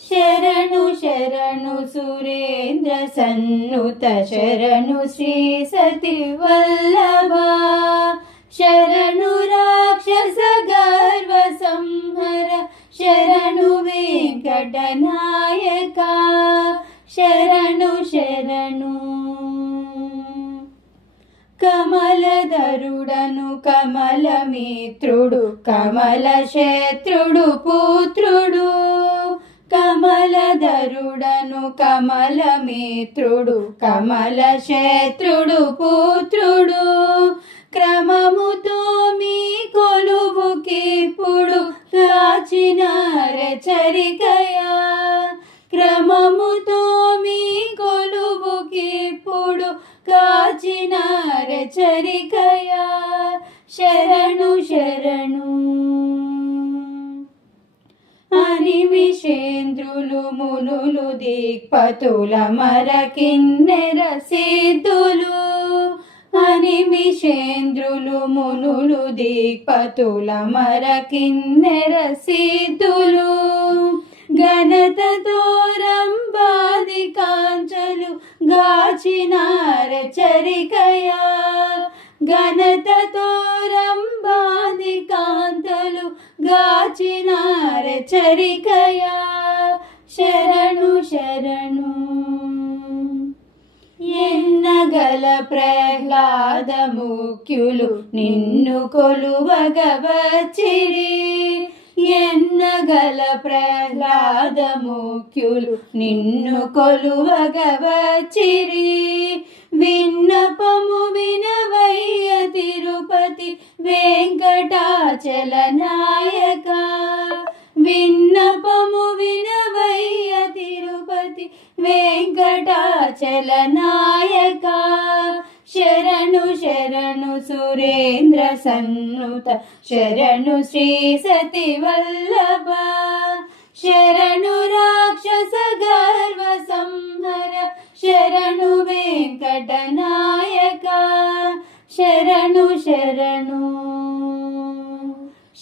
శరణు శరణు సురేంద్ర సన్నుత శరణు శ్రీ సతి వల్లభ శరణు రాక్షస గర్వ సంహర శరణు వెంకటనాయక శరణు శరణు కమలధరుడను కమలమిత్రుడు కమల శత్రుడు పుత్రుడు కమలధరుడను కమలమిత్రుడు కమల శత్రుడు పుత్రుడు క్రమముతో మీ కొలువుకిప్పుడు కాచిన రచరికయా క్రమముతో మీ కొలువుకిప్పుడు కాచిన రచరికయా శరణు శరణు అనిమిషేంద్రులు మునులు దిక్పతుల మరకిన్నెర సిద్ధులు అనిమిషేంద్రులు మునులు దిక్పతుల మరకిన్నెర సిద్ధులు ఘనతతో రంబాది కాంచలు గాచినార చరికయా ఘనతతో రంబాది కాంతలు గాచినార చరికయా శరణు శరణు ఎన్నగల ప్రహ్లాద ముఖ్యులు నిన్ను కొలువగవచ్చిరి ఎన్నగల ప్రహ్లాద ముఖ్యులు నిన్ను కొలువగవచ్చిరి విన్నపము వినవయ్య తిరుపతి వెంకటాచల నాయక విన్నపము వినవయ్య తిరుపతి వెంకటాచల నాయక శరణు శరణు సురేంద్ర సన్నుత శరణు శ్రీ సతి వల్లభ శరణు రాక్షస గర్వ సంహర శరణు వెంకటనాయక శరణు శరణు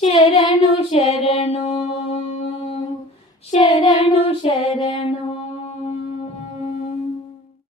శరణు శరణు